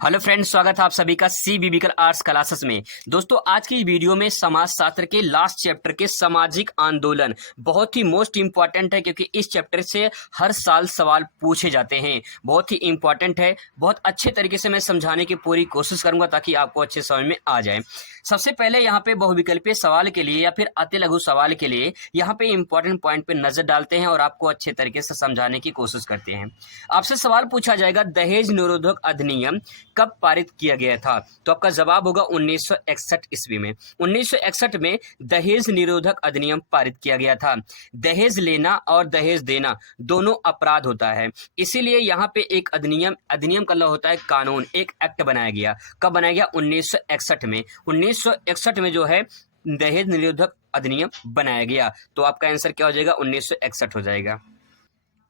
Hello friends, स्वागत है आप सभी का सी बिबिकल आर्ट्स क्लासेस में। दोस्तों, आज की वीडियो में समाज शास्त्र के लास्ट चैप्टर के सामाजिक आंदोलन बहुत ही मोस्ट इंपॉर्टेंट है, क्योंकि इस चैप्टर से हर साल सवाल पूछे जाते हैं। बहुत ही इंपॉर्टेंट है, बहुत अच्छे तरीके से मैं समझाने की पूरी कोशिश करूंगा ताकि आपको अच्छे समझ में आ जाए। सबसे पहले यहाँ पे बहुविकल्पीय सवाल के लिए या फिर अति लघु सवाल के लिए यहाँ पे इंपॉर्टेंट पॉइंट पे नजर डालते हैं और आपको अच्छे तरीके से समझाने की कोशिश करते हैं। आपसे सवाल पूछा जाएगा, दहेज निरोधक अधिनियम कब पारित किया गया था? तो आपका जवाब होगा 1961 ईस्वी में। 1961 में दहेज निरोधक अधिनियम पारित किया गया था। दहेज लेना और दहेज देना दोनों अपराध होता है, इसीलिए यहाँ पे एक अधिनियम का होता है कानून, एक एक्ट बनाया गया। कब बनाया गया? 1961 में। 1961 में जो है दहेज निरोधक अधिनियम बनाया गया। तो आपका आंसर क्या हो जाएगा? 1961 हो जाएगा।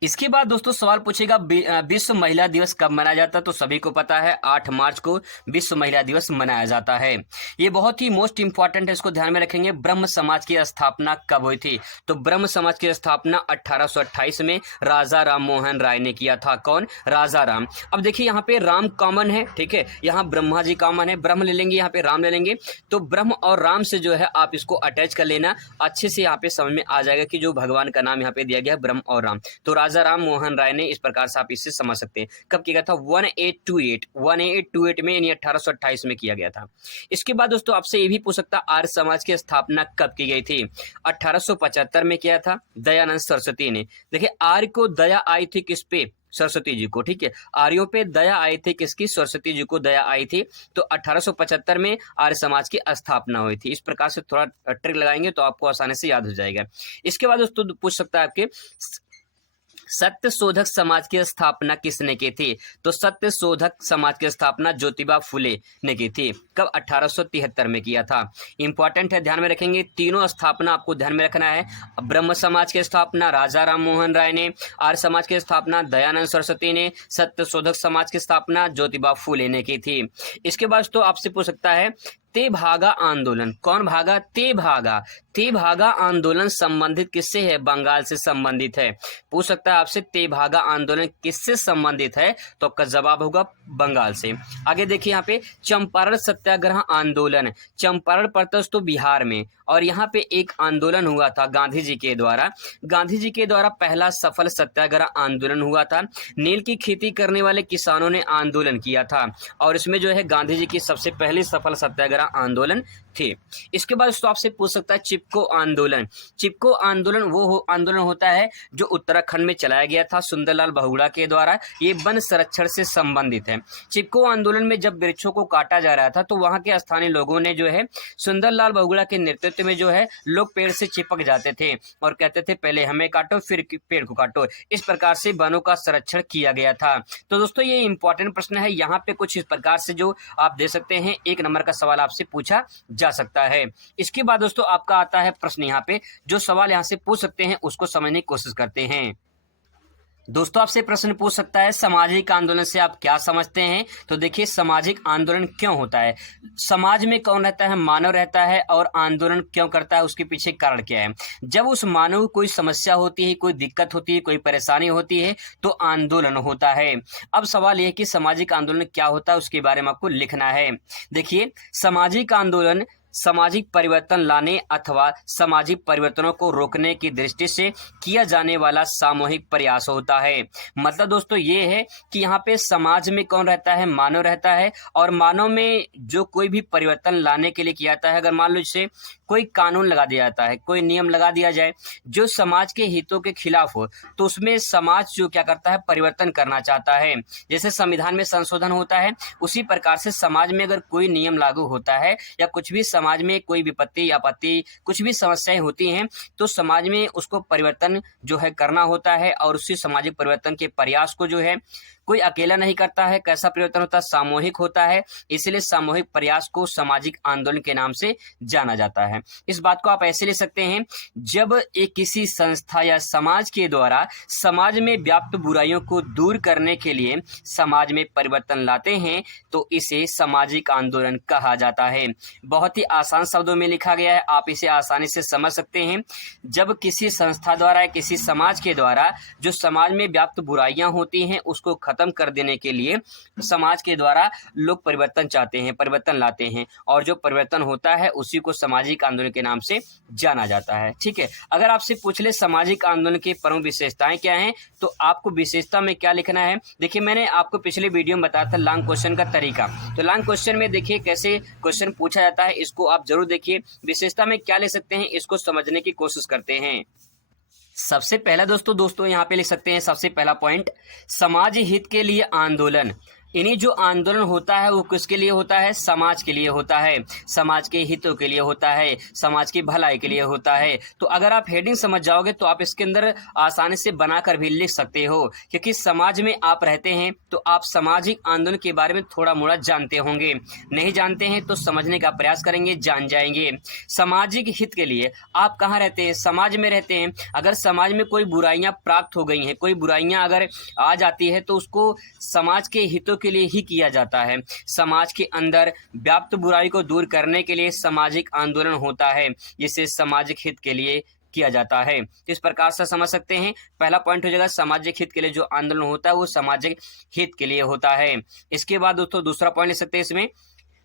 इसके बाद दोस्तों सवाल पूछेगा, विश्व महिला दिवस कब मनाया जाता है? तो सभी को पता है 8 मार्च को विश्व महिला दिवस मनाया जाता है। ये बहुत ही मोस्ट इंपॉर्टेंट है, इसको ध्यान में रखेंगे। ब्रह्म समाज की स्थापना कब हुई थी? तो ब्रह्म समाज की स्थापना 1828 में राजा राम मोहन राय ने किया था। कौन? राजा राम। अब देखिए यहाँ पे राम कॉमन है, ठीक है, यहाँ ब्रह्मा जी कॉमन है, ब्रह्म ले लेंगे, यहाँ पे राम ले लेंगे, तो ब्रह्म और राम से जो है आप इसको अटैच कर लेना, अच्छे से यहाँ पे समझ में आ जाएगा कि जो भगवान का नाम यहाँ पे दिया गया है ब्रह्म और राम। तो राजा राम मोहन राय ने, इस प्रकार से आप इससे समझ सकते हैं। कब किया गया था? 1828 में, यानी 1828 में किया गया था। इसके बाद दोस्तों आपसे ये भी पूछ सकता, आर्य समाज की स्थापना कब की गई थी? 1875 में किया था दयानंद सरस्वती ने। देखिए, आर्य को दया आई थी किस पे? सरस्वती जी को, ठीक है। आर्यों पे दया आई थी किसकी? सरस्वती जी को दया आई थी। तो 1875 में आर्य समाज की स्थापना हुई थी। इस प्रकार से थोड़ा ट्रिक लगाएंगे तो आपको आसानी से याद हो जाएगा। इसके बाद दोस्तों पूछ सकता है आपके, सत्य शोधक समाज की स्थापना किसने की थी? तो सत्य शोधक समाज की स्थापना ज्योतिबा फुले ने की थी। कब? 1873 में किया था। इंपॉर्टेंट है, ध्यान में रखेंगे। तीनों स्थापना आपको ध्यान में रखना है। ब्रह्म समाज की स्थापना राजा राम मोहन राय ने, आर्य समाज की स्थापना दयानंद सरस्वती ने, सत्य शोधक समाज की स्थापना ज्योतिबा फुले ने की थी। इसके बाद तो आपसे पूछ सकता है, ते भागा आंदोलन कौन भागा? ते भागा आंदोलन संबंधित किससे है? बंगाल से संबंधित है। पूछ सकता है आपसे, ते भागा आंदोलन किससे संबंधित है? तो आपका जवाब होगा बंगाल से। आगे देखिए यहाँ पे, चंपारण सत्याग्रह आंदोलन। चंपारण पड़ता तो बिहार में, और यहाँ पे एक आंदोलन हुआ था गांधी जी के द्वारा पहला सफल सत्याग्रह आंदोलन हुआ था। नील की खेती करने वाले किसानों ने आंदोलन किया था, और इसमें जो है गांधी जी की सबसे पहली सफल सत्याग्रह आंदोलन थे। इसके बाद दोस्तों आपसे पूछ सकता है, चिपको आंदोलन वो आंदोलन होता है जो उत्तराखंड में चलाया गया था सुंदरलाल बहुगुणा के द्वारा। ये वन संरक्षण से संबंधित है। चिपको आंदोलन में जब वृक्षों को काटा जा रहा था तो वहां के स्थानीय लोगों ने जो है सुंदरलाल बहुगुणा के नेतृत्व में जो है लोग पेड़ से चिपक जाते थे और कहते थे पहले हमें काटो फिर पेड़ को काटो। इस प्रकार से वनों का संरक्षण किया गया था। तो दोस्तों ये इंपॉर्टेंट प्रश्न है, यहाँ पे कुछ इस प्रकार से जो आप दे सकते हैं, 1 नंबर का सवाल आपसे पूछा जा सकता है। इसके बाद दोस्तों आपका आता है प्रश्न, यहाँ पे जो सवाल यहाँ से पूछ सकते हैं उसको समझने की कोशिश करते हैं। दोस्तों आपसे प्रश्न पूछ सकता है, सामाजिक आंदोलन से आप क्या समझते हैं? तो देखिए, सामाजिक आंदोलन क्यों होता है? समाज में कौन रहता है? मानव रहता है, और आंदोलन क्यों करता है? उसके पीछे कारण क्या है? जब उस मानव को कोई समस्या होती है, कोई दिक्कत होती है, कोई परेशानी होती है, तो आंदोलन होता है। अब सवाल यह कि सामाजिक आंदोलन क्या होता है, उसके बारे में आपको लिखना है। देखिए, सामाजिक आंदोलन सामाजिक परिवर्तन लाने अथवा सामाजिक परिवर्तनों को रोकने की दृष्टि से किया जाने वाला सामूहिक प्रयास होता है। मतलब दोस्तों ये है कि यहाँ पे समाज में कौन रहता है? मानव रहता है, और मानव में जो कोई भी परिवर्तन लाने के लिए किया जाता है, अगर मान लो जैसे कोई कानून लगा दिया जाता है, कोई नियम लगा दिया जाए जो समाज के हितों के खिलाफ हो, तो उसमें समाज जो क्या करता है? परिवर्तन करना चाहता है। जैसे संविधान में संशोधन होता है, उसी प्रकार से समाज में अगर कोई नियम लागू होता है या कुछ भी समाज में कोई विपत्ति आपत्ति कुछ भी समस्याएं होती हैं, तो समाज में उसको परिवर्तन जो है करना होता है, और उसी सामाजिक परिवर्तन के प्रयास को जो है कोई अकेला नहीं करता है। कैसा परिवर्तन होता है? सामूहिक होता है। इसलिए सामूहिक प्रयास को सामाजिक आंदोलन के नाम से जाना जाता है। इस बात को आप ऐसे ले सकते हैं, जब एक किसी संस्था या समाज के द्वारा समाज में व्याप्त बुराइयों को दूर करने के लिए समाज में परिवर्तन लाते हैं, तो इसे सामाजिक आंदोलन कहा जाता है। बहुत ही आसान शब्दों में लिखा गया है, आप इसे आसानी से समझ सकते हैं। जब किसी संस्था द्वारा, किसी समाज के द्वारा जो समाज में व्याप्त बुराइयां होती हैं उसको खत्म खत्म कर देने के लिए समाज के द्वारा लोग परिवर्तन चाहते हैं, परिवर्तन लाते हैं, और जो परिवर्तन होता है उसी को सामाजिक आंदोलन के नाम से जाना जाता है। ठीक है, अगर आपसे पूछ ले सामाजिक आंदोलन की प्रमुख विशेषताएं क्या हैं, तो आपको विशेषता में क्या लिखना है। देखिए, मैंने आपको पिछले वीडियो में बताया था लॉन्ग क्वेश्चन का तरीका। तो लॉन्ग क्वेश्चन में देखिए कैसे क्वेश्चन पूछा जाता है, इसको आप जरूर देखिए। विशेषता में क्या ले सकते हैं, इसको समझने की कोशिश करते हैं। सबसे पहला दोस्तों यहाँ पे लिख सकते हैं, सबसे पहला पॉइंट, समाज हित के लिए आंदोलन। यानी जो आंदोलन होता है वो किसके लिए होता है, समाज के लिए होता है, समाज के हितों के लिए होता है, समाज की भलाई के लिए होता है। तो अगर आप हेडिंग समझ जाओगे तो आप इसके अंदर आसानी से बनाकर भी लिख सकते हो, क्योंकि समाज में आप रहते हैं तो आप सामाजिक आंदोलन के बारे में थोड़ा मोड़ा जानते होंगे। नहीं जानते हैं तो समझने का प्रयास करेंगे, जान जाएंगे। सामाजिक हित के लिए आप कहाँ रहते हैं, समाज में रहते हैं। अगर समाज में कोई बुराइयां प्राप्त हो गई हैं, कोई बुराइयां अगर आ जाती है तो उसको समाज के हितों के लिए ही किया जाता है। समाज के अंदर व्याप्त बुराई को दूर करने के लिए सामाजिक आंदोलन होता है, जिसे सामाजिक हित के लिए किया जाता है। तो इस प्रकार से समझ सकते हैं, पहला पॉइंट हो जाएगा सामाजिक हित के लिए जो आंदोलन होता है वो सामाजिक हित के लिए होता है। इसके बाद दोस्तों दूसरा पॉइंट ले सकते हैं, इसमें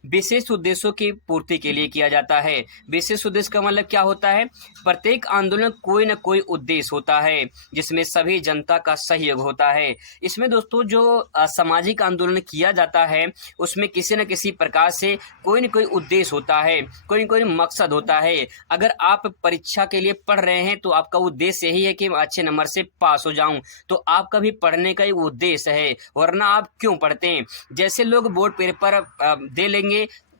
विशेष उद्देश्यों की पूर्ति के लिए किया जाता है। विशेष उद्देश्य का मतलब क्या होता है, प्रत्येक आंदोलन कोई न कोई उद्देश्य होता है जिसमें सभी जनता का सहयोग होता है। इसमें दोस्तों जो सामाजिक आंदोलन किया जाता है उसमें किसी न किसी प्रकार से कोई न कोई उद्देश्य होता है, कोई न कोई मकसद होता है। अगर आप परीक्षा के लिए पढ़ रहे हैं तो आपका उद्देश्य यही है कि मैं अच्छे नंबर से पास हो जाऊं, तो आपका भी पढ़ने का एक उद्देश्य है, वरना आप क्यों पढ़ते हैं। जैसे लोग बोर्ड पेपर दे लेंगे,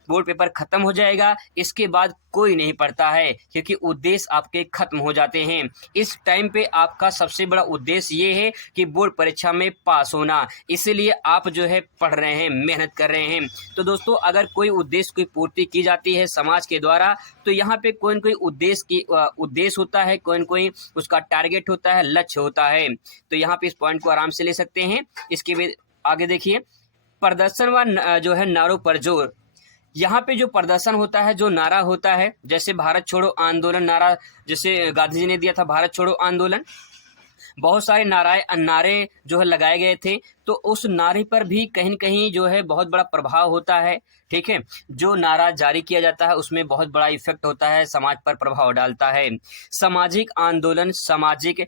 बोर्ड पेपर खत्म हो जाएगा, इसके बाद कोई नहीं पढ़ता है क्योंकि उद्देश्य आपके खत्म हो जाते हैं। इस टाइम पे आपका सबसे बड़ा उद्देश्य ये है कि बोर्ड परीक्षा में पास होना, इसलिए आप जो है पढ़ रहे हैं, मेहनत कर रहे हैं। तो दोस्तों अगर कोई उद्देश्य की पूर्ति की जाती है समाज के द्वारा तो यहाँ पे कोई न कोई उद्देश्य होता है, कोई न कोई उसका टारगेट होता है, लक्ष्य होता है। तो यहाँ पे इस पॉइंट को आराम से ले सकते हैं। इसके बाद आगे देखिए, प्रदर्शन व जो है नारों पर जोर। यहाँ पे जो प्रदर्शन होता है, जो नारा होता है, जैसे भारत छोड़ो आंदोलन नारा जैसे गांधी जी ने दिया था, भारत छोड़ो आंदोलन, बहुत सारे नारे जो है लगाए गए थे। तो उस नारे पर भी कहीं न कहीं जो है बहुत बड़ा प्रभाव होता है। ठीक है, जो नारा जारी किया जाता है उसमें बहुत बड़ा इफेक्ट होता है, समाज पर प्रभाव डालता है। सामाजिक आंदोलन सामाजिक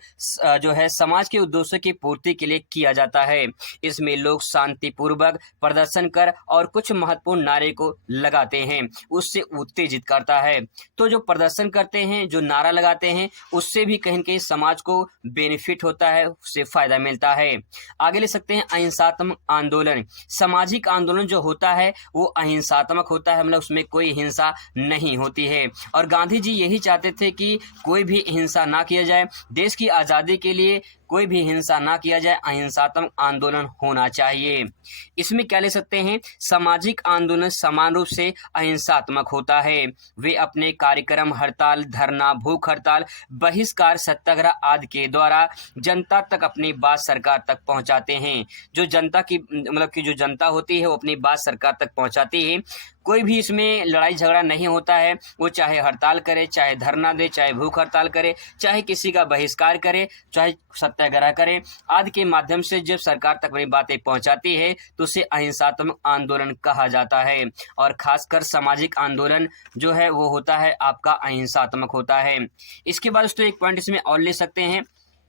जो है समाज के उद्देश्यों की पूर्ति के लिए किया जाता है। इसमें लोग शांतिपूर्वक प्रदर्शन कर और कुछ महत्वपूर्ण नारे को लगाते हैं, उससे उत्तेजित करता है। तो जो प्रदर्शन करते हैं, जो नारा लगाते हैं, उससे भी कहीं न कहीं समाज को बेनिफिट होता है, उससे फायदा मिलता है। आगे ले सकते हैं अहिंसात्मक आंदोलन। सामाजिक आंदोलन जो होता है वो अहिंसात्मक होता है, मतलब उसमें कोई हिंसा नहीं होती है। और गांधी जी यही चाहते थे कि कोई भी हिंसा ना किया जाए, देश की आज़ादी के लिए कोई भी हिंसा ना किया जाए, अहिंसात्मक आंदोलन होना चाहिए। इसमें क्या ले सकते हैं, सामाजिक आंदोलन समान रूप से अहिंसात्मक होता है। वे अपने कार्यक्रम, हड़ताल, धरना, भूख हड़ताल, बहिष्कार, सत्याग्रह आदि के द्वारा जनता तक अपनी बात सरकार तक पहुंचाते हैं। जो जनता की मतलब कि जो जनता होती है वो अपनी बात सरकार तक पहुंचाती है। कोई भी इसमें लड़ाई झगड़ा नहीं होता है, वो चाहे हड़ताल करे, चाहे धरना दे, चाहे भूख हड़ताल करे, चाहे किसी का बहिष्कार करे, चाहे सत्याग्रह करे, आदि के माध्यम से जब सरकार तक अपनी बातें पहुंचाती है तो उसे अहिंसात्मक आंदोलन कहा जाता है। और खासकर सामाजिक आंदोलन जो है वो होता है आपका अहिंसात्मक होता है। इसके बाद दोस्तों एक पॉइंट इसमें और ले सकते हैं,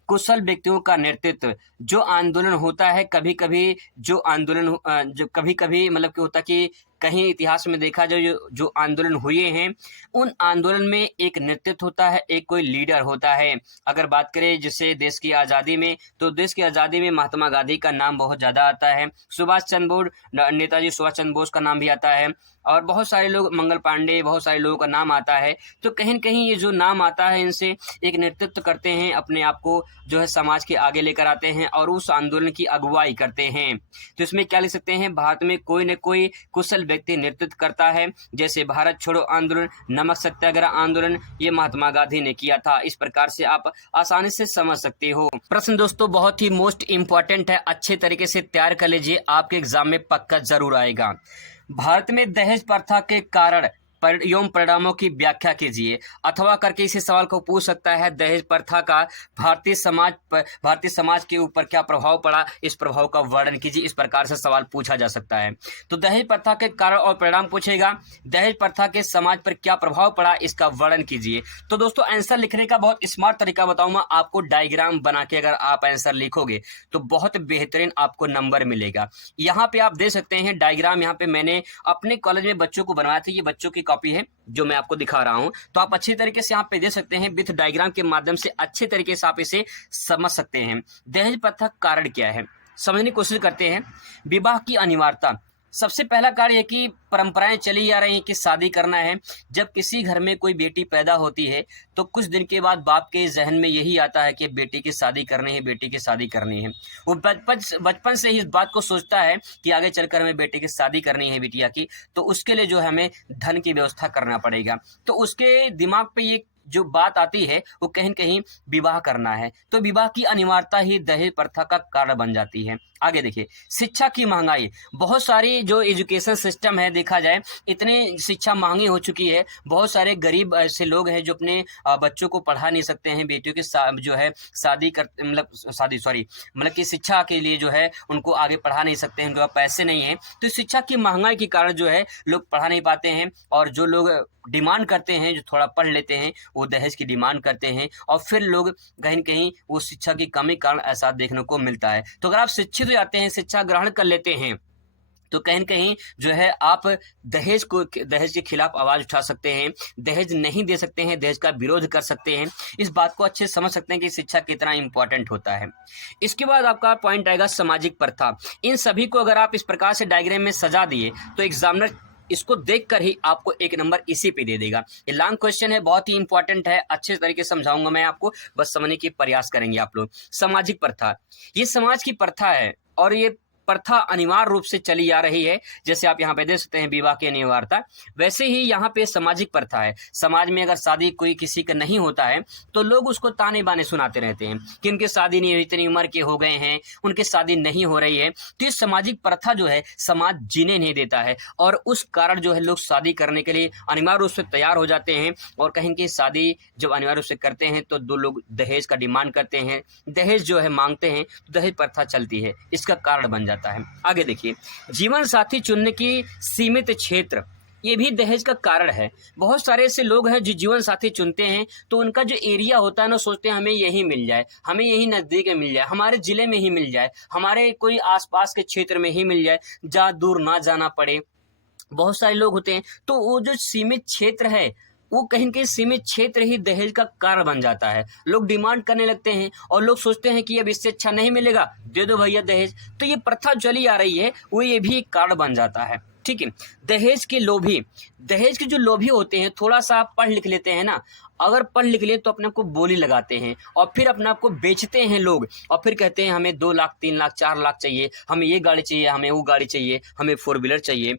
कुशल व्यक्तियों का नेतृत्व। जो आंदोलन होता है, कभी कभी जो आंदोलन जो कभी कभी मतलब कि होता कि कहीं इतिहास में देखा जाए जो आंदोलन हुए हैं, उन आंदोलन में एक नेतृत्व होता है, एक कोई लीडर होता है। अगर बात करें जैसे देश की आज़ादी में, तो देश की आज़ादी में महात्मा गांधी का नाम बहुत ज़्यादा आता है, सुभाष चंद्र बोस, नेताजी सुभाष चंद्र बोस का नाम भी आता है, और बहुत सारे लोग, मंगल पांडे, बहुत सारे लोगों का नाम आता है। तो कहीं न कहीं ये जो नाम आता है इनसे एक नेतृत्व करते हैं, अपने आप को जो है समाज के आगे लेकर आते हैं और उस आंदोलन की अगुवाई करते हैं। तो इसमें क्या लिख सकते हैं, भारत में कोई न कोई कुशल व्यक्ति नेतृत्व करता है। जैसे भारत छोड़ो आंदोलन, नमक सत्याग्रह आंदोलन, ये महात्मा गांधी ने किया था। इस प्रकार से आप आसानी से समझ सकते हो। प्रश्न दोस्तों बहुत ही मोस्ट इंपॉर्टेंट है, अच्छे तरीके से तैयार कर लीजिए, आपके एग्जाम में पक्का जरूर आएगा। भारत में दहेज प्रथा के कारण एवं परिणामों की व्याख्या कीजिए। अथवा करके इसी सवाल को पूछ सकता है, दहेज प्रथा का भारतीय समाज के ऊपर क्या प्रभाव पड़ा, इस प्रभाव का वर्णन कीजिए। इस प्रकार से सवाल पूछा जा सकता है। तो दहेज प्रथा के कारण और परिणाम पूछेगा, दहेज प्रथा के समाज पर क्या प्रभाव पड़ा, इसका वर्णन कीजिए। तो दोस्तों आंसर लिखने का बहुत स्मार्ट तरीका बताऊंगा आपको। डायग्राम बना के अगर आप आंसर लिखोगे तो बहुत बेहतरीन आपको नंबर मिलेगा। यहाँ पे आप देख सकते हैं डायग्राम, यहाँ पे मैंने अपने कॉलेज में बच्चों को बनवाया था। ये बच्चों की कॉपी है जो मैं आपको दिखा रहा हूं। तो आप अच्छी तरीके से यहाँ पे देख सकते हैं, विथ डायग्राम के माध्यम से अच्छे तरीके से आप इसे समझ सकते हैं। दहेज प्रथा कारण क्या है समझने की कोशिश करते हैं। विवाह की अनिवार्यता, सबसे पहला कार्य है कि परंपराएं चली आ रही हैं कि शादी करना है। जब किसी घर में कोई बेटी पैदा होती है तो कुछ दिन के बाद बाप के जहन में यही आता है कि बेटी की शादी करनी है, बेटी की शादी करनी है। वो बचपन से ही इस बात को सोचता है कि आगे चलकर हमें बेटे की शादी करनी है बिटिया की, तो उसके लिए जो है हमें धन की व्यवस्था करना पड़ेगा। तो उसके दिमाग पे ये जो बात आती है वो कहीं न कहीं विवाह करना है। तो विवाह की अनिवार्यता ही दहेज प्रथा का कारण बन जाती है। आगे देखिए, शिक्षा की महंगाई, बहुत सारी जो एजुकेशन सिस्टम है देखा जाए, इतनी शिक्षा महंगी हो चुकी है। बहुत सारे गरीब ऐसे लोग हैं जो अपने बच्चों को पढ़ा नहीं सकते हैं। बेटियों की जो है मतलब कि शिक्षा के लिए जो है उनको आगे पढ़ा नहीं सकते हैं, उनके पास पैसे नहीं हैं। तो शिक्षा की महंगाई के कारण जो है लोग पढ़ा नहीं पाते हैं, और जो लोग डिमांड करते हैं, जो थोड़ा पढ़ लेते हैं, वो दहेज की डिमांड करते हैं, और फिर लोग कहीं न कहीं वो शिक्षा की कमी के कारण ऐसा देखने को मिलता है। तो अगर आप शिक्षित हो जाते हैं, शिक्षा ग्रहण कर लेते हैं, तो कहीं न कहीं जो है आप दहेज के खिलाफ आवाज उठा सकते हैं, दहेज नहीं दे सकते हैं, दहेज का विरोध कर सकते हैं। इस बात को अच्छे से समझ सकते हैं कि शिक्षा कितना इंपॉर्टेंट होता है। इसके बाद आपका पॉइंट आएगा सामाजिक प्रथा। इन सभी को अगर आप इस प्रकार से डायग्राम में सजा दिए तो एग्जामिनर इसको देखकर ही आपको एक नंबर इसी पे दे देगा। ये लॉन्ग क्वेश्चन है, बहुत ही इंपॉर्टेंट है, अच्छे तरीके से समझाऊंगा मैं आपको, बस समझने की प्रयास करेंगे आप लोग। सामाजिक प्रथा, ये समाज की प्रथा है और ये प्रथा अनिवार्य रूप से चली आ रही है। जैसे आप यहाँ पे देख सकते हैं विवाह की अनिवार्यता, वैसे ही यहाँ पे सामाजिक प्रथा है। समाज में अगर शादी कोई किसी का नहीं होता है तो लोग उसको ताने बाने सुनाते रहते हैं कि उनके शादी नहीं, इतनी उम्र के हो गए हैं, उनकी शादी नहीं हो रही है। तो ये सामाजिक प्रथा जो है समाज जीने नहीं देता है, और उस कारण जो है लोग शादी करने के लिए अनिवार्य रूप से तैयार हो जाते हैं। और कहीं की शादी जब अनिवार्य रूप से करते हैं तो दो लोग दहेज का डिमांड करते हैं, दहेज जो है मांगते हैं, तो दहेज प्रथा चलती है, इसका कारण बन जाता है। आगे देखिए, जीवन साथी चुनने की सीमित क्षेत्र, ये भी दहेज का कारण है। बहुत सारे ऐसे लोग हैं जो जीवन साथी चुनते हैं तो उनका जो एरिया होता है ना, सोचते हैं हमें यही मिल जाए, हमें यही नजदीक में मिल जाए, हमारे जिले में ही मिल जाए, हमारे कोई आसपास के क्षेत्र में ही मिल जाए, जहाँ दूर ना जाना पड़े। बहुत सारे लोग होते हैं, तो वो जो सीमित क्षेत्र है वो कहीं न कहीं सीमित क्षेत्र ही दहेज का कारण बन जाता है। लोग डिमांड करने लगते हैं और लोग सोचते हैं कि अब इससे अच्छा नहीं मिलेगा, दे दो भैया दहेज। तो ये प्रथा चली आ रही है, वो ये भी एक कारण बन जाता है। ठीक है, दहेज के लोभी, दहेज के जो लोभी होते हैं, थोड़ा सा पढ़ लिख लेते हैं ना, अगर पढ़ लिख लिए तो अपने आप को बोली लगाते हैं और फिर अपने आप को बेचते हैं लोग, और फिर कहते हैं हमें 2 लाख 3 लाख 4 लाख चाहिए, हमें ये गाड़ी चाहिए, हमें वो गाड़ी चाहिए, हमें 4 व्हीलर चाहिए।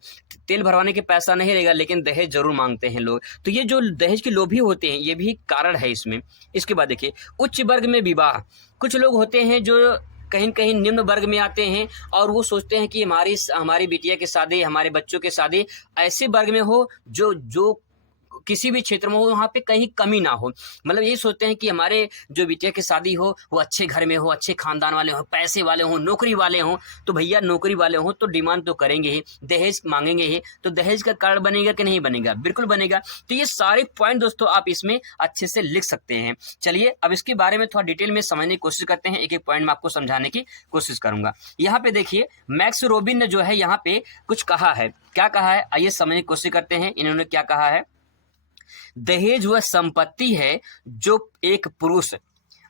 तेल भरवाने के पैसा नहीं रहेगा लेकिन दहेज जरूर मांगते हैं लोग। तो ये जो दहेज के लोभी होते हैं ये भी कारण है इसमें। इसके बाद देखिए, उच्च वर्ग में विवाह, कुछ लोग होते हैं जो कहीं न कहीं निम्न वर्ग में आते हैं और वो सोचते हैं कि हमारी बिटिया की शादी, हमारे बच्चों की शादी ऐसे वर्ग में हो जो किसी भी क्षेत्र में हो, वहाँ पे कहीं कमी ना हो। मतलब ये सोचते हैं कि हमारे जो बिटिया की शादी हो वो अच्छे घर में हो, अच्छे खानदान वाले हो, पैसे वाले हों, नौकरी वाले हों। तो भैया नौकरी वाले हों तो डिमांड तो करेंगे ही, दहेज मांगेंगे ही, तो दहेज का कारण बनेगा कि नहीं बनेगा? बिल्कुल बनेगा। तो ये सारे पॉइंट दोस्तों आप इसमें अच्छे से लिख सकते हैं। चलिए अब इसके बारे में थोड़ा डिटेल में समझने की कोशिश करते हैं, एक एक पॉइंट में आपको समझाने की कोशिश करूंगा। यहाँ पे देखिए, मैक्स रोबिन ने जो है यहाँ पे कुछ कहा है। क्या कहा है आइए समझने की कोशिश करते हैं। इन्होंने क्या कहा है, दहेज वह संपत्ति है जो एक पुरुष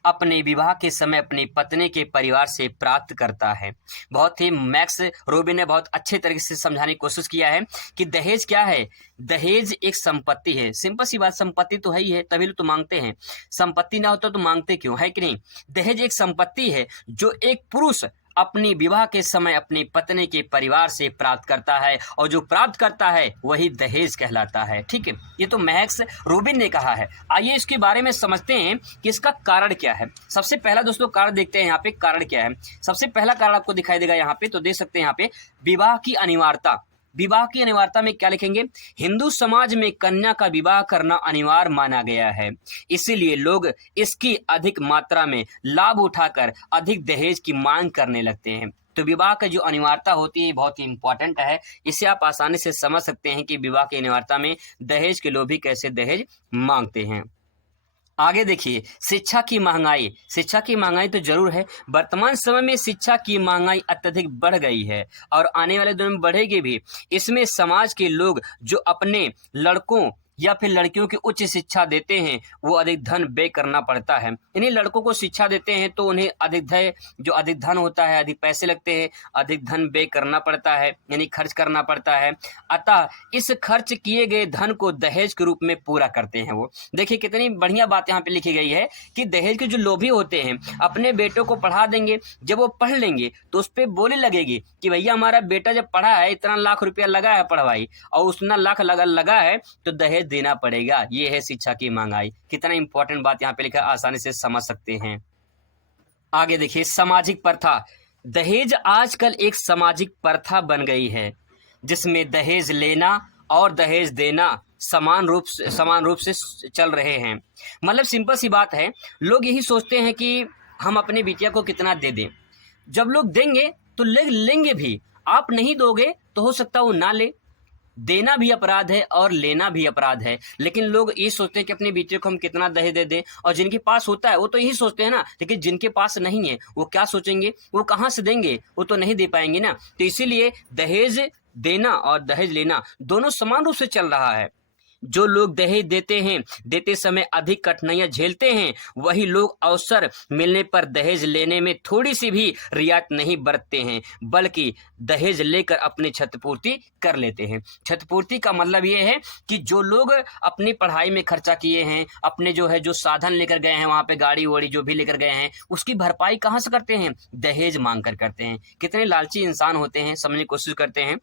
अपने विवाह के समय अपनी पत्नी के परिवार से प्राप्त करता है। बहुत ही मैक्स रोबिन ने बहुत अच्छे तरीके से समझाने की कोशिश किया है कि दहेज क्या है। दहेज एक संपत्ति है, सिंपल सी बात, संपत्ति तो है ही है तभी तो मांगते हैं, संपत्ति ना होता तो मांगते क्यों, है कि नहीं? दहेज एक संपत्ति है जो एक पुरुष अपनी विवाह के समय अपनी पत्नी के परिवार से प्राप्त करता है, और जो प्राप्त करता है वही दहेज कहलाता है। ठीक है, ये तो मैक्स रोबिन ने कहा है। आइए इसके बारे में समझते हैं कि इसका कारण क्या है। सबसे पहला दोस्तों कारण देखते हैं, यहाँ पे कारण क्या है। सबसे पहला कारण आपको दिखाई देगा यहाँ पे, तो देख सकते हैं यहाँ पे, विवाह की अनिवार्यता। विवाह की अनिवार्यता में क्या लिखेंगे? हिंदू समाज में कन्या का विवाह करना अनिवार्य माना गया है, इसीलिए लोग इसकी अधिक मात्रा में लाभ उठाकर अधिक दहेज की मांग करने लगते हैं। तो विवाह का जो अनिवार्यता होती है बहुत ही इंपॉर्टेंट है। इसे आप आसानी से समझ सकते हैं कि विवाह की अनिवार्यता में दहेज के लोभी कैसे दहेज मांगते हैं। आगे देखिए, शिक्षा की महंगाई। शिक्षा की महंगाई तो जरूर है। वर्तमान समय में शिक्षा की महंगाई अत्यधिक बढ़ गई है और आने वाले दिनों में बढ़ेगी भी। इसमें समाज के लोग जो अपने लड़कों या फिर लड़कियों की उच्च शिक्षा देते हैं वो अधिक धन व्यय करना पड़ता है। इन्हीं लड़कों को शिक्षा देते हैं तो उन्हें अधिक धन होता है, अधिक पैसे लगते हैं, अधिक धन व्यय करना पड़ता है, यानी खर्च करना पड़ता है। अतः इस खर्च किए गए धन को दहेज के रूप में पूरा करते हैं वो। देखिए कितनी बढ़िया बात यहाँ पे लिखी गई है कि दहेज के जो लोभी होते हैं अपने बेटों को पढ़ा देंगे, जब वो पढ़ लेंगे तो उस पर बोली लगेगी कि भैया हमारा बेटा जब पढ़ा है, इतना लाख रुपया लगा है पढ़वाई और उतना लाख लगा है तो दहेज देना पड़ेगा। ये है शिक्षा की महंगाई। कितना इंपॉर्टेंट बात यहाँ पे लिखा है, आसानी से समझ सकते हैं। आगे देखिए, सामाजिक प्रथा। दहेज आजकल एक सामाजिक प्रथा बन गई है जिसमें दहेज लेना और दहेज देना समान रूप से चल रहे हैं। मतलब सिंपल सी बात है, लोग यही सोचते हैं कि हम अपने बिटिया को कितना दे दें। जब लोग देंगे तो लेंगे भी, आप नहीं दोगे तो हो सकता है वो ना ले। देना भी अपराध है और लेना भी अपराध है, लेकिन लोग ये सोचते हैं कि अपनी बेटियों को हम कितना दहेज दे दें। और जिनके पास होता है वो तो यही सोचते हैं ना, लेकिन जिनके पास नहीं है वो क्या सोचेंगे, वो कहाँ से देंगे, वो तो नहीं दे पाएंगे ना। तो इसीलिए दहेज देना और दहेज लेना दोनों समान रूप से चल रहा है। जो लोग दहेज देते समय अधिक कठिनाइयां झेलते हैं, वही लोग अवसर मिलने पर दहेज लेने में थोड़ी सी भी रियायत नहीं बरतते हैं, बल्कि दहेज लेकर अपनी क्षतिपूर्ति कर लेते हैं। क्षतिपूर्ति का मतलब ये है कि जो लोग अपनी पढ़ाई में खर्चा किए हैं, अपने जो साधन लेकर गए हैं, वहां पे गाड़ी वाड़ी जो भी लेकर गए हैं, उसकी भरपाई कहाँ से करते हैं? दहेज मांग कर करते हैं। कितने लालची इंसान होते हैं, समझने की कोशिश करते हैं।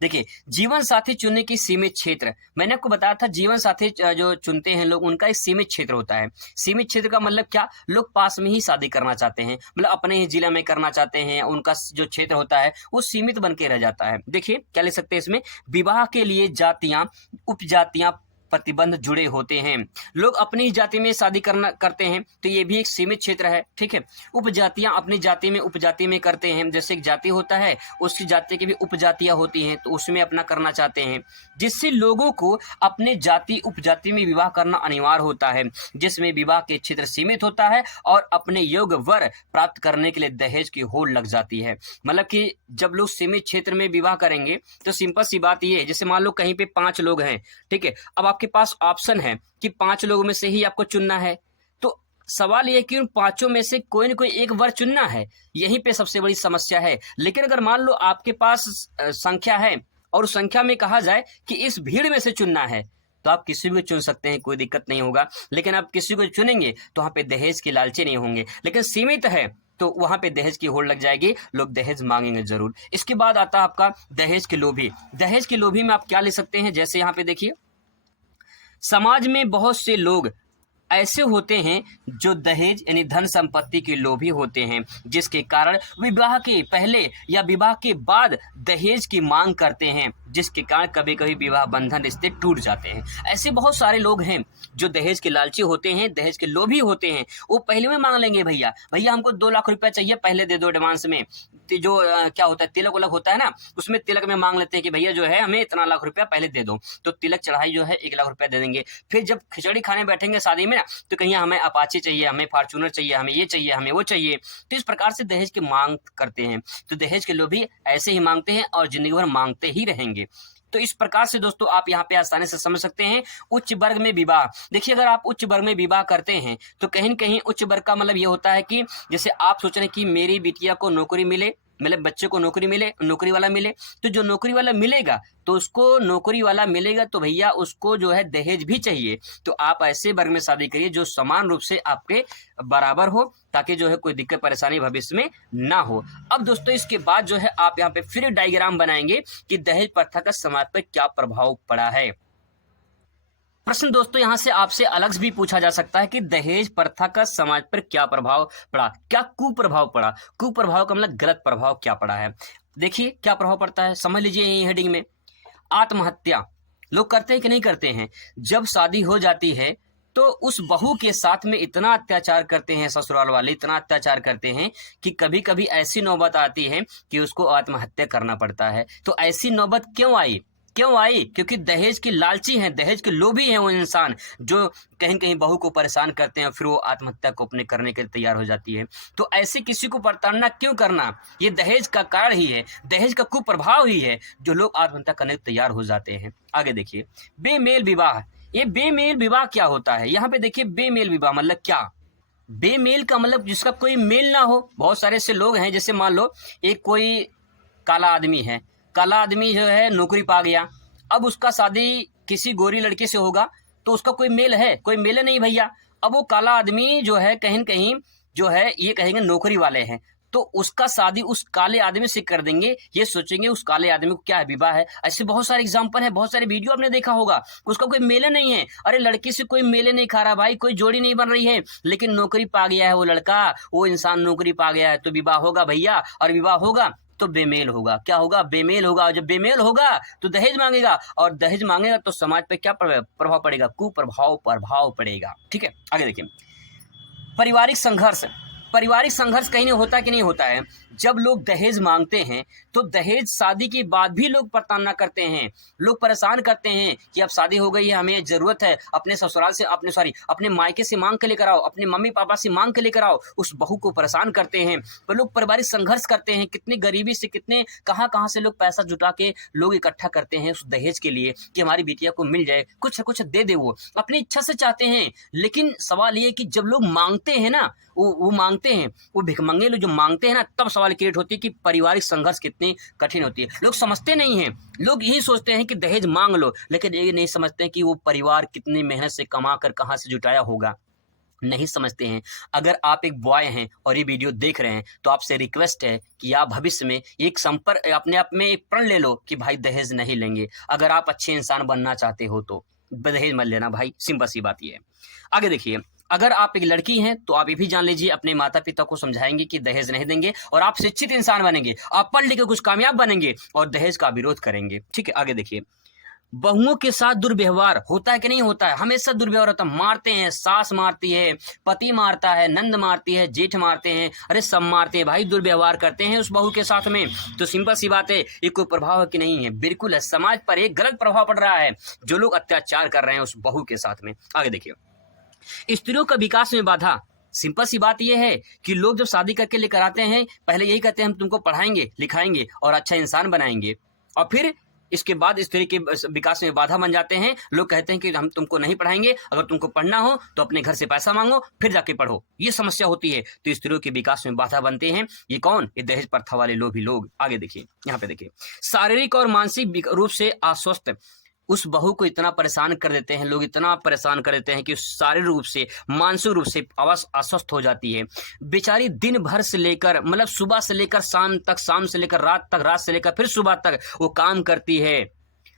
देखिए, जीवन साथी चुनने की सीमित क्षेत्र, मैंने आपको बताया था जीवन साथी जो चुनते हैं लोग, उनका एक सीमित क्षेत्र होता है। सीमित क्षेत्र का मतलब क्या? लोग पास में ही शादी करना चाहते हैं, मतलब अपने ही जिला में करना चाहते हैं। उनका जो क्षेत्र होता है वो सीमित बन के रह जाता है। देखिए क्या लिख सकते हैं इसमें, विवाह के लिए जातियां उपजातियां प्रतिबंध जुड़े होते हैं। लोग अपनी ही जाति में शादी करते हैं तो ये भी एक सीमित क्षेत्र है, ठीक है। उपजातियां अपनी जाति में उपजाति में करते हैं, जैसे एक जाति होता है उसकी जाति की भी उपजातियां होती हैं तो उसमें अपना करना चाहते हैं, जिससे लोगों को अपने जाति उपजाति में विवाह करना अनिवार्य होता है, जिसमें विवाह के क्षेत्र सीमित होता है और अपने योग्य वर प्राप्त करने के लिए दहेज की होड़ लग जाती है। मतलब कि जब लोग सीमित क्षेत्र में विवाह करेंगे तो सिंपल सी बात ये है, जैसे मान लो कहीं पे 5 लोग हैं, ठीक है, अब आपके पास ऑप्शन है कि 5 लोगों में से ही आपको चुनना है, तो सवाल यह कि उन 5 में से कोई न कोई एक वर चुनना है। यहीं पे सबसे बड़ी समस्या है। लेकिन अगर मान लो आपके पास संख्या है और उस संख्या में कहा जाए कि इस भीड़ में से चुनना है तो आप किसी को चुन सकते हैं, कोई दिक्कत नहीं होगा। लेकिन आप किसी को चुनेंगे तो वहां पे दहेज के लालची नहीं होंगे। लेकिन सीमित है तो वहां पे दहेज की होड़ लग जाएगी, लोग दहेज मांगेंगे जरूर। इसके बाद आता है आपका दहेज के लोभी। दहेज के लोभी में आप क्या ले सकते हैं, जैसे यहाँ पे देखिए, समाज में बहुत से लोग ऐसे होते हैं जो दहेज यानी धन संपत्ति के लोभी होते हैं, जिसके कारण विवाह के पहले या विवाह के बाद दहेज की मांग करते हैं, जिसके कारण कभी कभी विवाह बंधन रिश्ते टूट जाते हैं। ऐसे बहुत सारे लोग हैं जो दहेज के लालची होते हैं, दहेज के लोभी होते हैं। वो पहले में मांग लेंगे, भैया हमको 2 लाख रुपया चाहिए, पहले दे दो एडवांस में। जो क्या होता है, तिलक उलक होता है ना, उसमें तिलक में मांग लेते हैं कि भैया हमें इतना लाख रुपया पहले दे दो, तो तिलक चढ़ाई 1 लाख रुपया दे देंगे। फिर जब खिचड़ी खाने बैठेंगे शादी में तो कहीं हमें अपाचे चाहिए, हमें फॉर्च्यूनर चाहिए, हमें ये चाहिए, हमें वो चाहिए। तो इस प्रकार से दहेज की मांग करते हैं। तो दहेज के लोभी ऐसे ही मांगते हैं और जिंदगी भर मांगते ही रहेंगे। तो इस प्रकार से दोस्तों आप यहाँ पे आसानी से समझ सकते हैं। उच्च वर्ग में विवाह, देखिए अगर आप उच्च वर्ग में विवाह करते हैं तो कहीं न कहीं उच्च वर्ग का मतलब ये होता है कि जैसे आप सोच रहे हैं कि मेरी बिटिया को नौकरी मिले, मतलब बच्चे को नौकरी मिले, नौकरी वाला मिले, तो जो नौकरी वाला मिलेगा तो उसको नौकरी वाला मिलेगा तो भैया उसको दहेज भी चाहिए। तो आप ऐसे वर्ग में शादी करिए जो समान रूप से आपके बराबर हो, ताकि कोई दिक्कत परेशानी भविष्य में ना हो। अब दोस्तों इसके बाद आप यहाँ पे फिर डायग्राम बनाएंगे कि दहेज प्रथा का समाज पर क्या प्रभाव पड़ा है। प्रश्न दोस्तों यहाँ से आपसे अलग भी पूछा जा सकता है कि दहेज प्रथा का समाज पर क्या प्रभाव पड़ा, क्या कुप्रभाव पड़ा। कुप्रभाव का मतलब गलत प्रभाव क्या पड़ा है। देखिए क्या प्रभाव पड़ता है, समझ लीजिए यही हेडिंग में। आत्महत्या लोग करते हैं कि नहीं करते हैं? जब शादी हो जाती है तो उस बहू के साथ में इतना अत्याचार करते हैं ससुराल वाले, इतना अत्याचार करते हैं कि कभी कभी ऐसी नौबत आती है कि उसको आत्महत्या करना पड़ता है। तो ऐसी नौबत क्यों आई? क्यों आई? क्योंकि दहेज की लालची हैं, दहेज के लोभी हैं वो इंसान, जो कहीं कहीं बहू को परेशान करते हैं, फिर वो आत्महत्या को अपने करने के लिए तैयार हो जाती है। तो ऐसे किसी को प्रताड़ना क्यों करना? ये दहेज का कारण ही है, दहेज का कुप्रभाव ही है जो लोग आत्महत्या करने को तैयार हो जाते हैं। आगे देखिए, बेमेल विवाह। ये बेमेल विवाह क्या होता है? यहाँ पे देखिए, बेमेल विवाह मतलब क्या? बेमेल का मतलब जिसका कोई मेल ना हो। बहुत सारे ऐसे लोग हैं, जैसे मान लो एक कोई काला आदमी है, काला आदमी जो है नौकरी पा गया, अब उसका शादी किसी गोरी लड़के से होगा तो उसका कोई मेल है? कोई मेल नहीं भैया। अब वो काला आदमी जो है कहीं कहीं जो है ये कहेंगे नौकरी वाले हैं, तो उसका शादी उस काले आदमी से कर देंगे, ये सोचेंगे उस काले आदमी को क्या है, विवाह है। ऐसे बहुत सारे एग्जाम्पल है, बहुत सारे वीडियो आपने देखा होगा, उसका कोई मेले नहीं है। अरे लड़की से कोई मेले नहीं खा रहा भाई, कोई जोड़ी नहीं बन रही है, लेकिन नौकरी पा गया है वो लड़का, वो इंसान नौकरी पा गया है, तो विवाह होगा भैया। और विवाह होगा तो बेमेल होगा। क्या होगा? बेमेल होगा। और जब बेमेल होगा तो दहेज मांगेगा, और दहेज मांगेगा तो समाज पे क्या प्रभाव पड़ेगा? कुप्रभाव पड़ेगा। ठीक है, आगे देखिए, पारिवारिक संघर्ष। पारिवारिक संघर्ष कहीं नहीं होता कि नहीं होता है? जब लोग दहेज मांगते हैं तो दहेज शादी के बाद भी लोग प्रताड़ना करते हैं, लोग परेशान करते हैं कि अब शादी हो गई है, हमें जरूरत है, अपने ससुराल से अपने मायके से मांग के लेकर आओ, अपने मम्मी पापा से मांग के लेकर आओ। उस बहू को परेशान करते हैं, तो लोग पारिवारिक संघर्ष करते हैं। कितनी गरीबी से, कितने कहाँ से लोग पैसा जुटा के लोग इकट्ठा करते हैं उस दहेज के लिए कि हमारी बिटिया को मिल जाए, कुछ न कुछ दे दे। वो अपनी इच्छा से चाहते हैं, लेकिन सवाल ये कि जब लोग मांगते हैं ना, वो मांगते हैं, वो भिखमंगे लोग जो मांगते हैं ना, तब सवाल क्रिएट होती है कि पारिवारिक संघर्ष कितनी कठिन होती है। लोग समझते नहीं हैं, लोग यही सोचते हैं कि दहेज मांग लो, लेकिन ये नहीं समझते हैं कि वो परिवार कितनी मेहनत से कमा कर कहाँ से जुटाया होगा, नहीं समझते हैं। अगर आप एक बॉय हैं और ये वीडियो देख रहे हैं तो आपसे रिक्वेस्ट है कि आप भविष्य में एक संपर्क अपने आप में एक प्रण ले लो कि भाई दहेज नहीं लेंगे। अगर आप अच्छे इंसान बनना चाहते हो तो दहेज मत लेना भाई, सिंपल सी बात ये है। आगे देखिए, अगर आप एक लड़की हैं तो आप ये भी जान लीजिए, अपने माता पिता को समझाएंगे कि दहेज नहीं देंगे, और आप शिक्षित इंसान बनेंगे, आप पढ़ लिख के कुछ कामयाब बनेंगे और दहेज का विरोध करेंगे। ठीक है, आगे देखिए, बहुओं के साथ दुर्व्यवहार होता है कि नहीं होता है? हमेशा दुर्व्यवहार होता है, मारते हैं, सास मारती है, पति मारता है, नंद मारती है, जेठ मारते हैं, अरे सब मारते हैं भाई, दुर्व्यवहार करते हैं उस बहू के साथ में। तो सिंपल सी बात है, ये कोई प्रभाव है कि नहीं है? बिल्कुल है, समाज पर एक गलत प्रभाव पड़ रहा है, जो लोग अत्याचार कर रहे हैं उस बहू के साथ में। आगे देखिए, स्त्रियों का विकास में बाधा। सिंपल सी बात यह है कि लोग जब शादी करके लेकर आते हैं, पहले यही कहते हैं हम तुमको पढ़ाएंगे लिखाएंगे और अच्छा इंसान बनाएंगे, और फिर इसके बाद स्त्री के विकास में बाधा बन जाते हैं। लोग कहते हैं कि हम तुमको नहीं पढ़ाएंगे, अगर तुमको पढ़ना हो तो अपने घर से पैसा मांगो फिर जाके पढ़ो। ये समस्या होती है, तो स्त्रियों के विकास में बाधा बनते हैं। ये कौन? ये दहेज प्रथा वाले लोभी लोग। आगे देखिए, यहाँ पे देखिए, शारीरिक और मानसिक रूप से अस्वस्थ। उस बहू को इतना परेशान कर देते हैं लोग, इतना परेशान कर देते हैं कि शारीरिक रूप से, मानसिक रूप से अस्वस्थ हो जाती है बेचारी। दिन भर से लेकर, मतलब सुबह से लेकर शाम तक, शाम से लेकर रात तक, रात से लेकर फिर सुबह तक वो काम करती है,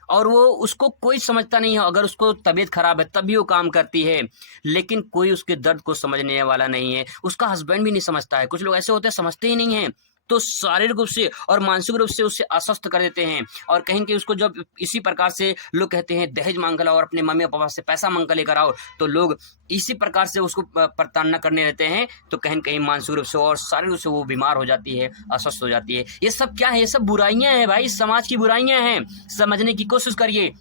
और वो उसको कोई समझता नहीं है। अगर उसको तबीयत खराब है तब भी वो काम करती है, लेकिन कोई उसके दर्द को समझने वाला नहीं है। उसका हस्बैंड भी नहीं समझता है। कुछ लोग ऐसे होते हैं समझते ही नहीं है, तो शारीरिक रूप से और मानसिक रूप से उससे अस्वस्थ कर देते हैं। और कहीं कि उसको जब इसी प्रकार से लोग कहते हैं दहेज मांग कर लाओ और अपने मम्मी पापा से पैसा मांग कर लेकर आओ, तो लोग इसी प्रकार से उसको प्रताड़ना करने रहते हैं, तो कहीं कहीं मानसिक रूप से और शारीरिक रूप से वो बीमार हो जाती है, अस्वस्थ हो जाती है। ये सब क्या है? ये सब बुराइयां हैं भाई, समाज की बुराइयां हैं, समझने की कोशिश करिए।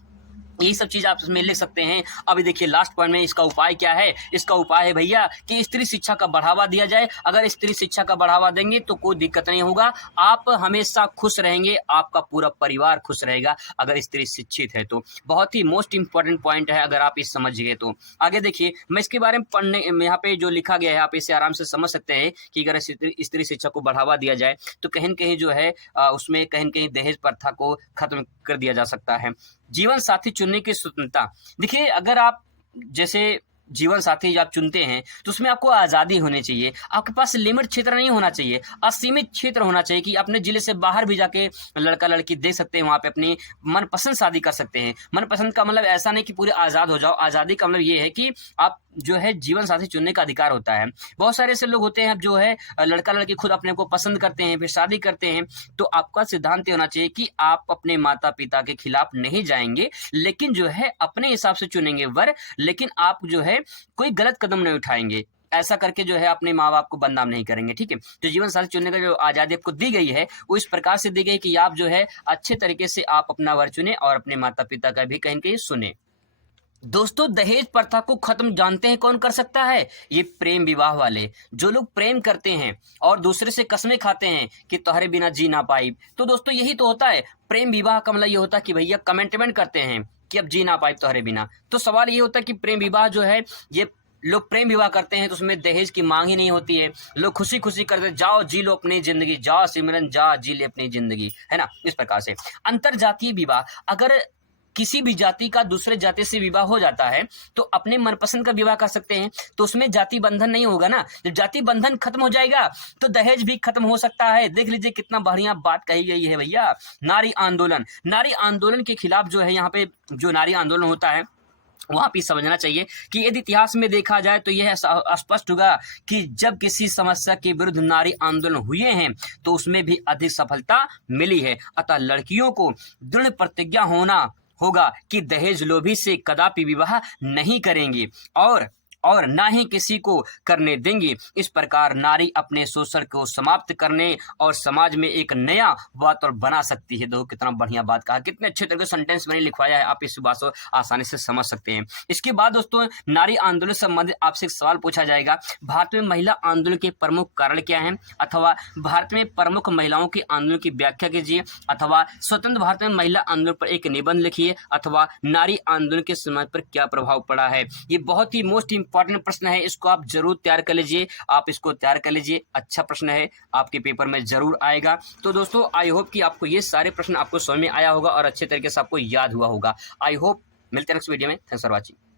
यही सब चीज आप इसमें लिख सकते हैं। अभी देखिए लास्ट पॉइंट में इसका उपाय क्या है? इसका उपाय है भैया कि स्त्री शिक्षा का बढ़ावा दिया जाए। अगर स्त्री शिक्षा का बढ़ावा देंगे तो कोई दिक्कत नहीं होगा, आप हमेशा खुश रहेंगे, आपका पूरा परिवार खुश रहेगा अगर स्त्री शिक्षित है तो। बहुत ही मोस्ट इंपॉर्टेंट पॉइंट है, अगर आप इस समझ गए तो। आगे देखिए, मैं इसके बारे में पढ़ने, यहाँ पे जो लिखा गया है आप इसे आराम से समझ सकते हैं कि अगर स्त्री शिक्षा को बढ़ावा दिया जाए तो कहीं न कहीं जो है उसमें कहीं न कहीं दहेज प्रथा को खत्म कर दिया जा सकता है। जीवन साथी चुनने की स्वतंत्रता। देखिए, अगर आप जैसे जीवन साथी आप चुनते हैं तो उसमें आपको आज़ादी होनी चाहिए। आपके पास लिमिट क्षेत्र नहीं होना चाहिए, असीमित क्षेत्र होना चाहिए कि अपने जिले से बाहर भी जाके लड़का लड़की देख सकते हैं, वहाँ पे अपनी मनपसंद शादी कर सकते हैं। मनपसंद का मतलब ऐसा नहीं कि पूरे आज़ाद हो जाओ, आज़ादी का मतलब ये है कि आप जो है जीवन साथी चुनने का अधिकार होता है। बहुत सारे ऐसे लोग होते हैं जो है लड़का लड़की खुद अपने को पसंद करते हैं, फिर शादी करते हैं। तो आपका सिद्धांत ये होना चाहिए कि आप अपने माता पिता के खिलाफ नहीं जाएंगे, लेकिन जो है अपने हिसाब से चुनेंगे वर, लेकिन आप जो है कोई गलत कदम नहीं उठाएंगे। ऐसा करके जो है अपने माँ बाप को बदनाम नहीं करेंगे, ठीक है। तो जीवन साथी चुनने का जो आजादी आपको दी गई है वो इस प्रकार से दी गई कि आप जो है अच्छे तरीके से आप अपना वर चुने और अपने माता पिता का भी कहीं कहीं सुने। दोस्तों, दहेज प्रथा को खत्म जानते हैं कौन कर सकता है? ये प्रेम विवाह वाले, जो लोग प्रेम करते हैं और दूसरे से कसमें खाते हैं कि तुम्हारे बिना जी ना पाई। तो दोस्तों यही तो होता है प्रेम विवाह का मतलब, ये होता है कि भैया कमिटमेंट करते हैं कि अब जी ना पाई तुम्हारे बिना। तो सवाल ये होता है कि प्रेम विवाह जो है, ये लोग प्रेम विवाह करते हैं तो उसमें दहेज की मांग ही नहीं होती है। लोग खुशी खुशी करते, जाओ जी लो अपनी जिंदगी, जाओ सिमरन जा जी ले अपनी जिंदगी, है ना। इस प्रकार से अंतर जातीय विवाह, अगर किसी भी जाति का दूसरे जाति से विवाह हो जाता है तो अपने मनपसंद का विवाह कर सकते हैं, तो उसमें जाति बंधन नहीं होगा ना। जब जाति बंधन खत्म हो जाएगा तो दहेज भी खत्म हो सकता है। देख लीजिए कितना बढ़िया बात कही गई है भैया। नारी आंदोलन, नारी आंदोलन के खिलाफ जो है यहाँ पे जो नारी आंदोलन होता है वहां पे समझना चाहिए कि यदि इतिहास में देखा जाए तो यह स्पष्ट होगा कि जब किसी समस्या के विरुद्ध नारी आंदोलन हुए हैं तो उसमें भी अधिक सफलता मिली है। अतः लड़कियों को दृढ़ प्रतिज्ञा होना होगा कि दहेज लोभी से कदापि विवाह नहीं करेंगे और ना ही किसी को करने देंगे। इस प्रकार नारी अपने शोषण को समाप्त करने और समाज में एक नया वातावरण बना सकती है। देखो कितना बढ़िया बात कहा, कितने अच्छे तरह के सेंटेंस मैंने लिखवाया है, आप इस बात को आसानी से समझ सकते हैं। इसके बाद दोस्तों नारी आंदोलन से संबंधित आपसे एक सवाल पूछा जाएगा, भारत में महिला आंदोलन के प्रमुख कारण क्या है, अथवा भारत में प्रमुख महिलाओं के आंदोलन की व्याख्या कीजिए, अथवा स्वतंत्र भारत में महिला आंदोलन पर एक निबंध लिखिए, अथवा नारी आंदोलन के समाज पर क्या प्रभाव पड़ा है। ये बहुत ही मोस्ट इंपॉर्टेंट प्रश्न है, इसको आप जरूर तैयार कर लीजिए। आप इसको तैयार कर लीजिए, अच्छा प्रश्न है, आपके पेपर में जरूर आएगा। तो दोस्तों आई होप कि आपको ये सारे प्रश्न आपको समझ में आया होगा और अच्छे तरीके से आपको याद हुआ होगा। आई होप मिलते हैं नेक्स्ट वीडियो में। Thanks for watching.